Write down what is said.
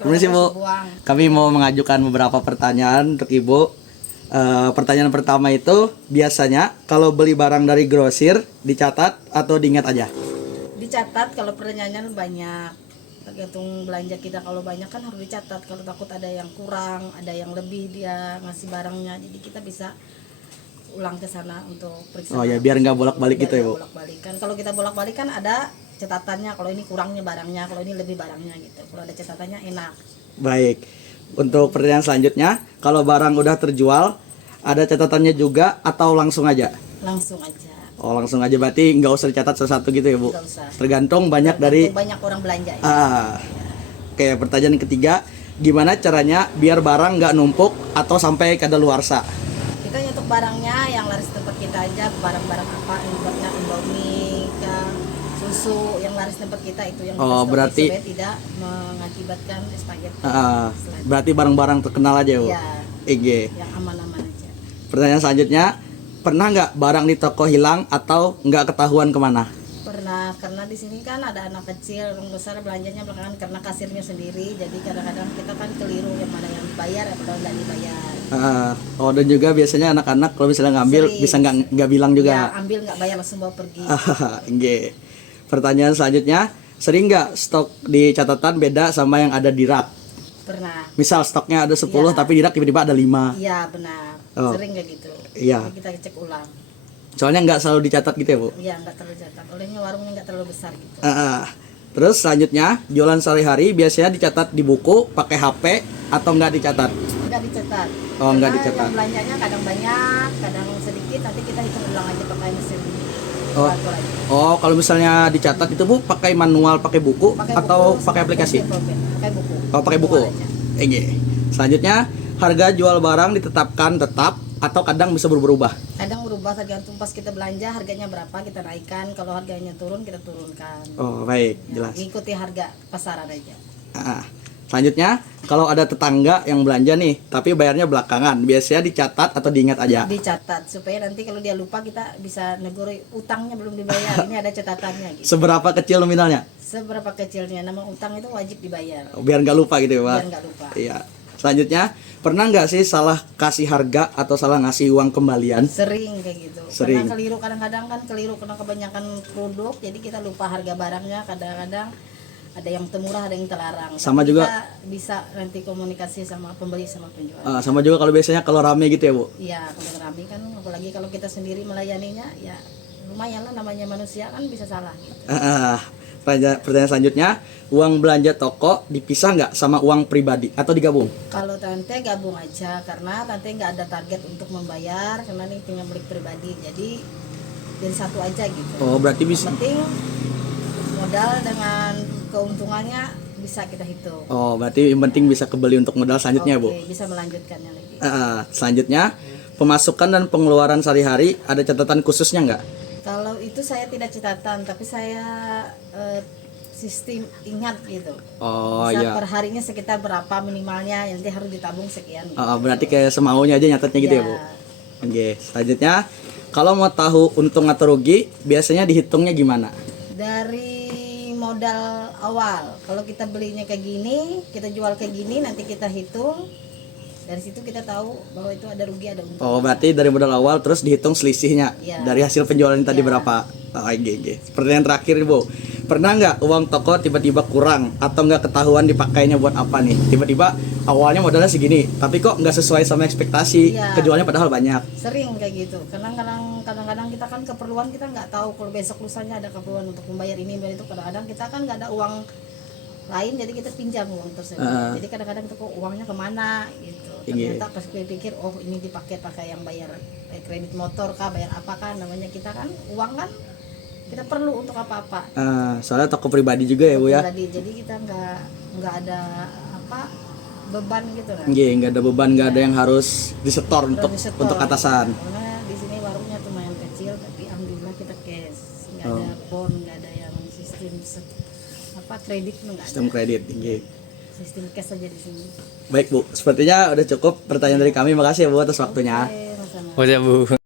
Permisi Bu, kami mau mengajukan beberapa pertanyaan untuk Ibu. Pertanyaan pertama itu, biasanya kalau beli barang dari grosir dicatat atau diingat aja? Dicatat kalau pertanyaannya banyak. Tergantung belanja kita, kalau banyak kan harus dicatat. Kalau takut ada yang kurang, ada yang lebih dia ngasih barangnya, jadi kita bisa ulang ke sana untuk periksa. Oh ya, biar nggak bolak-balik gitu ya Bu. Bolak-balikan. Kalau kita bolak-balik kan ada catatannya, kalau ini kurangnya barangnya, kalau ini lebih barangnya gitu. Kalau ada catatannya enak. Baik, untuk pertanyaan selanjutnya, kalau barang udah terjual, ada catatannya juga atau langsung aja? Langsung aja. Oh langsung aja, berarti nggak usah dicatat satu-satu gitu ya Bu? Nggak usah. Tergantung banyak dari... banyak orang belanja ya. Oke, pertanyaan ketiga, gimana caranya biar barang nggak numpuk atau sampai kadaluarsa? Kita nyetok barangnya yang laris tempat kita aja, barang-barang apa importnya, Indomie, susu yang laris tempat kita itu yang kita stok berarti supaya tidak mengakibatkan spaghetti. Berarti barang-barang terkenal aja Bu? Iya, IG. yang aman-aman aja. Pertanyaan selanjutnya, pernah nggak barang di toko hilang atau nggak ketahuan kemana? Pernah, karena di sini kan ada anak kecil, orang besar belanjanya belakangan karena kasirnya sendiri, jadi kadang-kadang kita kan keliru yang mana yang dibayar ya padahal nggak dibayar. Dan juga biasanya anak-anak kalau misalnya ngambil Sering. bisa nggak bilang juga. Ya, ambil nggak bayar langsung bawa pergi. Nggih. Pertanyaan selanjutnya, sering nggak stok di catatan beda sama yang ada di rak? Pernah. Misal stoknya ada 10 Ya. tapi di rak tiba-tiba ada 5. Iya benar, sering kayak gitu. Iya. Jadi kita cek ulang. Soalnya nggak selalu dicatat gitu ya Bu? Iya, nggak terlalu catat. Olehnya warungnya nggak terlalu besar gitu. Terus selanjutnya, jualan sehari-hari biasanya dicatat di buku, pakai HP atau nggak dicatat? Nggak dicatat. Oh, nggak Karena dicatat. yang belanjanya kadang banyak, kadang sedikit. Nanti kita hitung ulang aja pakai mesin. Kalkulator aja. Oh, kalau misalnya dicatat itu Bu, pakai manual, pakai buku atau buku, pakai aplikasi? Pakai buku. Oh, pakai buku. Aja. Selanjutnya, harga jual barang ditetapkan tetap atau kadang bisa berubah-ubah? Kadang berubah tergantung pas kita belanja harganya berapa kita naikkan, kalau harganya turun kita turunkan. Oh, baik, jelas. Mengikuti harga pasaran aja. Selanjutnya, kalau ada tetangga yang belanja nih, tapi bayarnya belakangan, biasanya dicatat atau diingat aja? Dicatat supaya nanti kalau dia lupa kita bisa negur utangnya belum dibayar. Ini ada catatannya gitu. Seberapa kecil nominalnya? Seberapa kecilnya, nama utang itu wajib dibayar. Biar nggak lupa gitu ya Pak? Biar nggak lupa. Iya. Selanjutnya, pernah nggak sih salah kasih harga atau salah ngasih uang kembalian? Sering kayak gitu. Sering. Karena keliru, kadang-kadang kan keliru karena kebanyakan produk, jadi kita lupa harga barangnya. Kadang-kadang ada yang termurah, ada yang terlarang. Sama tapi juga kita bisa nanti komunikasi sama pembeli sama penjual. Sama juga kalau biasanya kalau rame gitu ya Bu? Iya, kalau rame kan, apalagi kalau kita sendiri melayaninya, ya lumayan lah, namanya manusia kan bisa salah gitu. Pertanyaan selanjutnya, uang belanja toko dipisah nggak sama uang pribadi atau digabung? Kalau tante gabung aja, karena tante nggak ada target untuk membayar, karena ini punya milik pribadi, jadi satu aja gitu. Oh, berarti bisa. Yang penting modal dengan keuntungannya bisa kita hitung. Oh, berarti yang penting bisa kebeli untuk modal selanjutnya Bu? Bisa melanjutkannya lagi. Selanjutnya, pemasukan dan pengeluaran sehari-hari ada catatan khususnya nggak? Kalau itu saya tidak catatan, tapi saya sistem ingat gitu. Oh bisa iya. per harinya sekitar berapa minimalnya, nanti harus ditabung sekian. Gitu. Berarti kayak semaunya aja nyatetnya gitu ya Bu? Oke. Selanjutnya, kalau mau tahu untung atau rugi, biasanya dihitungnya gimana? Dari modal awal, kalau kita belinya kayak gini, kita jual kayak gini, nanti kita hitung. Dari situ kita tahu bahwa itu ada rugi, ada untung. Oh, berarti dari modal awal terus dihitung selisihnya dari hasil penjualan tadi berapa? Pertanyaan terakhir Bu, pernah nggak uang toko tiba-tiba kurang atau nggak ketahuan dipakainya buat apa nih? Tiba-tiba awalnya modalnya segini, tapi kok nggak sesuai sama ekspektasi, kejualnya padahal banyak. Sering kayak gitu. Kadang-kadang kita kan keperluan, kita nggak tahu kalau besok lusanya ada keperluan untuk membayar ini dan itu. Kadang-kadang kita kan nggak ada uang lain, jadi kita pinjam uang tersebut. Jadi kadang-kadang itu kok uangnya kemana gitu. Ternyata pas gue pikir, oh ini dipakai yang bayar kredit motor kah, bayar apa kan, namanya kita kan uang kan kita perlu untuk apa-apa. Soalnya toko pribadi juga ya Bu ya. Jadi kita nggak ada beban gitu kan. Nggak ada beban, nggak ada yang harus disetor untuk atasan. Karena di sini warungnya lumayan kecil, tapi alhamdulillah kita cash, nggak ada bond, nggak ada yang sistem kredit, nggak ada. Sistem kredit tinggi. Sistem cash aja di sini. Baik Bu, sepertinya udah cukup pertanyaan dari kami. Makasih ya Bu atas waktunya. Oke, sama. Bu.